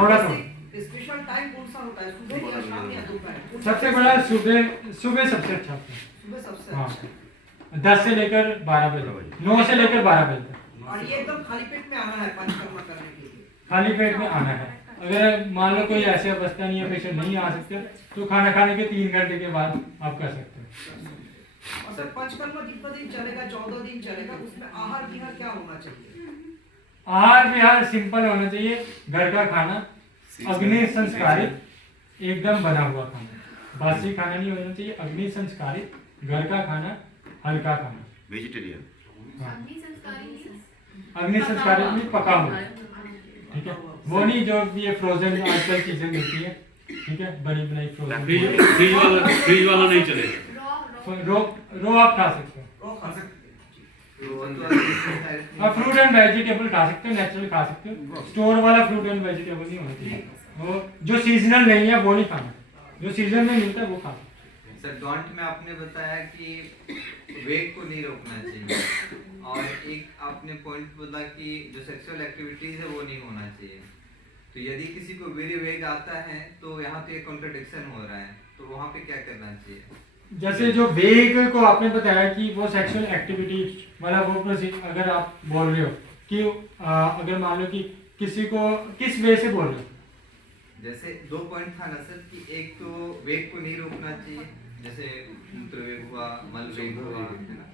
थोड़ा special time कौन सा होता है, सुबह या शाम या दोपहर? सबसे बड़ा सुबह सबसे अच्छा होता है। सुबह सबसे हाँ, अच्छा। 10 से लेकर 12 बजे, 9 से लेकर 12 बजे तक। और ये एकदम खाली पेट में आना है पंचकर्मा करने के लिए? खाली पेट में आना है। अगर मान लो कोई ऐसी अवस्था नहीं है, पेशेंट नहीं आ सकते, तो खाना खाने के 3 घंटे के बाद आप कर सकते हैं। और सर पंचकर्मा कितना दिन चलेगा? 14 दिन चलेगा, उसमें आहार विहार क्या होना चाहिए? आहार विहार सिंपल होना चाहिए, घर का खाना, अग्नि संस्कारित एकदम बना हुआ खाना, बासी खाना नहीं होना चाहिए, अग्नि संस्कारित घर का खाना, हल्का खाना, वेजिटेरियन। अग्नि संस्कारित में पका हुआ, ठीक है, वो नहीं जो ये फ्रोजन आजकल चीजें मिलती है, ठीक है, बनी बनाई फ्रोजन। फ्रीज वाला नहीं चलेगा। रो आप खा सकते हो, आप फ्रूट एंड वेजिटेबल खा सकते हो, नेचुरल खा सकते हो, स्टोर वाला फ्रूट एंड वेजिटेबल नहीं होना चाहिए, वो जो सीजनल नहीं है वो नहीं खाना, जो सीजन में मिलता है वो खा सकते। सर डोंट में आपने बताया कि वेट को नहीं रोकना चाहिए, और एक आपने पॉइंट बोला कि जो सेक्सुअल एक्टिविटीज है वो नहीं होना चाहिए। तो यदि किसी को वेरी वेग आता है तो यहाँ पे एक कॉन्ट्रडिक्शन हो रहा है, तो वहाँ पे क्या करना चाहिए? जैसे जो वेग को आपने बताया कि वो सेक्सुअल एक्टिविटी वाला वो प्रोसीजर, अगर आप बोल रहे हो कि अगर मान लो कि किसी को किस वे से बोल रहे हो, जैसे 2 पॉइंट था ना सर, कि एक तो वेग को नहीं रोकना चाहिए, जैसे मूत्र वेग हुआ, मल वेग हुआ, है ना,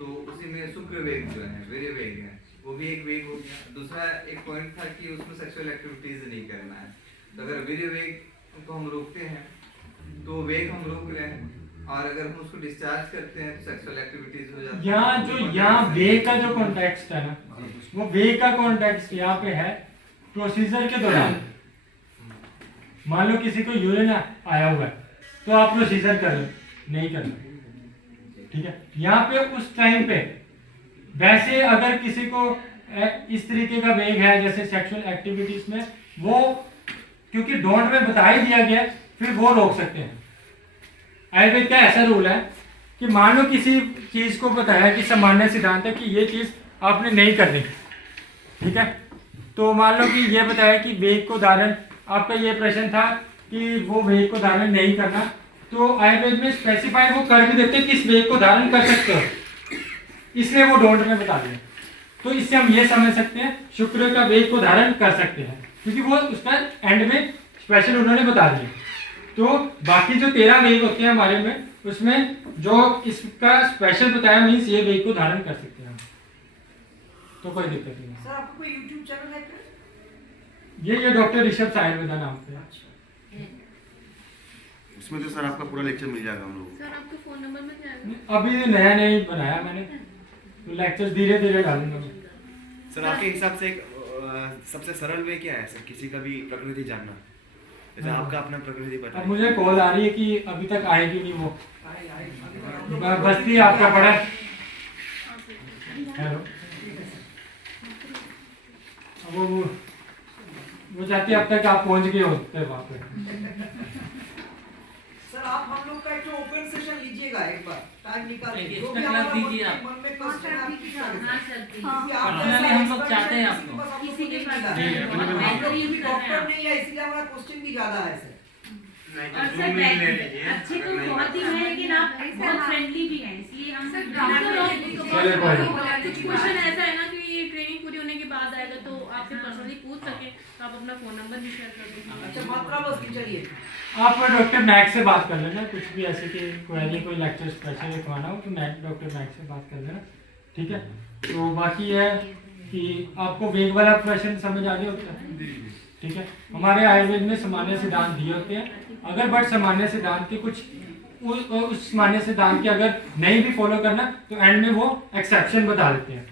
तो उसी में शुक्र वेग जो है, वेरी वेग है, वो भी एक वेग हो गया। दूसरा एक पॉइंट था कि उसमें सेक्सुअल एक्टिविटीज नहीं करना है, तो अगर वेरी वेग को हम रोकते हैं तो वेग हम रोक रहे हैं, और अगर हम उसको डिस्चार्ज करते हैं तो सेक्सुअल एक्टिविटीज हो जाती है। यहाँ वे का जो कॉन्टेक्स्ट है ना, वो वे का कॉन्टेक्स्ट यहाँ पे है प्रोसीजर के दौरान। मान लो किसी को यूरिन आया हुआ है तो आप प्रोसीजर कर लो, नहीं करना, ठीक है, यहाँ पे उस टाइम पे। वैसे अगर किसी को इस तरीके का वेग है जैसे सेक्सुअल एक्टिविटीज में, वो क्योंकि डोंट में बता ही दिया गया, फिर वो रोक सकते हैं। आयुर्वेद का ऐसा रूल है कि मान लो किसी चीज को बताया कि सामान्य सिद्धांत है कि ये चीज आपने नहीं करनी, ठीक है, तो मान लो कि ये बताया कि वेग को धारण, आपका ये प्रश्न था कि वो वेग को धारण नहीं करना, तो आयुर्वेद में स्पेसिफाई वो कर भी देते हैं किस वेग को धारण कर सकते हो, इसलिए वो डोंट में बता दिया। तो इससे हम ये समझ सकते हैं शुक्र का वेग को धारण कर सकते हैं, क्योंकि वो उसका एंड में स्पेशल उन्होंने बता दिया। तो बाकी जो 13 वेग होते हैं हमारे में, उसमें जो इसका स्पेशल बताया मीन्स ये वेग को धारण कर सकते हैं, तो कोई दिक्कत नहीं। सर आपका कोई YouTube चैनल है क्या? ये डॉक्टर ऋषभ आयुर्वेदा नाम पे है। उसमें तो सर आपका पूरा लेक्चर मिल जाएगा हम लोग। सर आपके फोन नंबर में क्या है? अभी नया नहीं बनाया मैंने, तो लेक्चर धीरे धीरे डालूंगा मैं। सर आपके हिसाब से एक सबसे सरल वे क्या है सर, किसी का भी प्रकृति जानना? जैसे आपका अपना प्रकृति अब बताइए। मुझे कॉल आ रही है कि अभी तक आएगी नहीं वो, बस्ती आपका पड़ा। हेलो, अब वो चाहती है अब तक आप पहुंच गए होते वहाँ पे। सर आप हम लोग का एक जो ओपन सेशन लीजिएगा एक बार, टाइम निकाल के, एक जो भी extra हमारा class दीजिए आप। मन में क्वेश्चन है आप पूछ सकते हैं। हाँ सर प्लीज। क्योंकि आप पर्सनली जैसा हम लोग expert चाहते हैं हैं, आपको। किसी के पास किसी के आपको पास नहीं नहीं। मिला है। हम लोग ये भी भी कर रहे डॉक्टर हैं। नहीं है, इसलिए हमारा क्वेश्चन भी ज्यादा है सर। और सर अच्छे तो बहुत ही है, लेकिन आप बहुत फ्रेंडली भी हैं, इसलिए हम चलिए कोई नहीं। कुछ क्वेश्चन ऐसा है ना कि ये ट्रेनिंग पूरी होने के बाद आएगा, तो आपसे पर्सनली पूछ सके तो आप अपना फोन नंबर भी शेयर कर दीजिए। अच्छा मात्रा बस की चलिए। आप डॉक्टर मैक्स से बात कर लेना, कुछ भी ऐसे कि क्वेरी कोई लेक्चर स्पेशल लिखवाना हो तो डॉक्टर मैक्स से बात कर लेना, ठीक है। तो बाकी है कि आपको वेग वाला प्रश्न समझ आ गया होता है, ठीक है। हमारे आयुर्वेद में सामान्य सिद्धांत दिए होते हैं, अगर बट सामान्य सिद्धांत के कुछ उस सामान्य सिद्धांत के अगर नहीं भी फॉलो करना तो एंड में वो एक्सेप्शन बता देते हैं।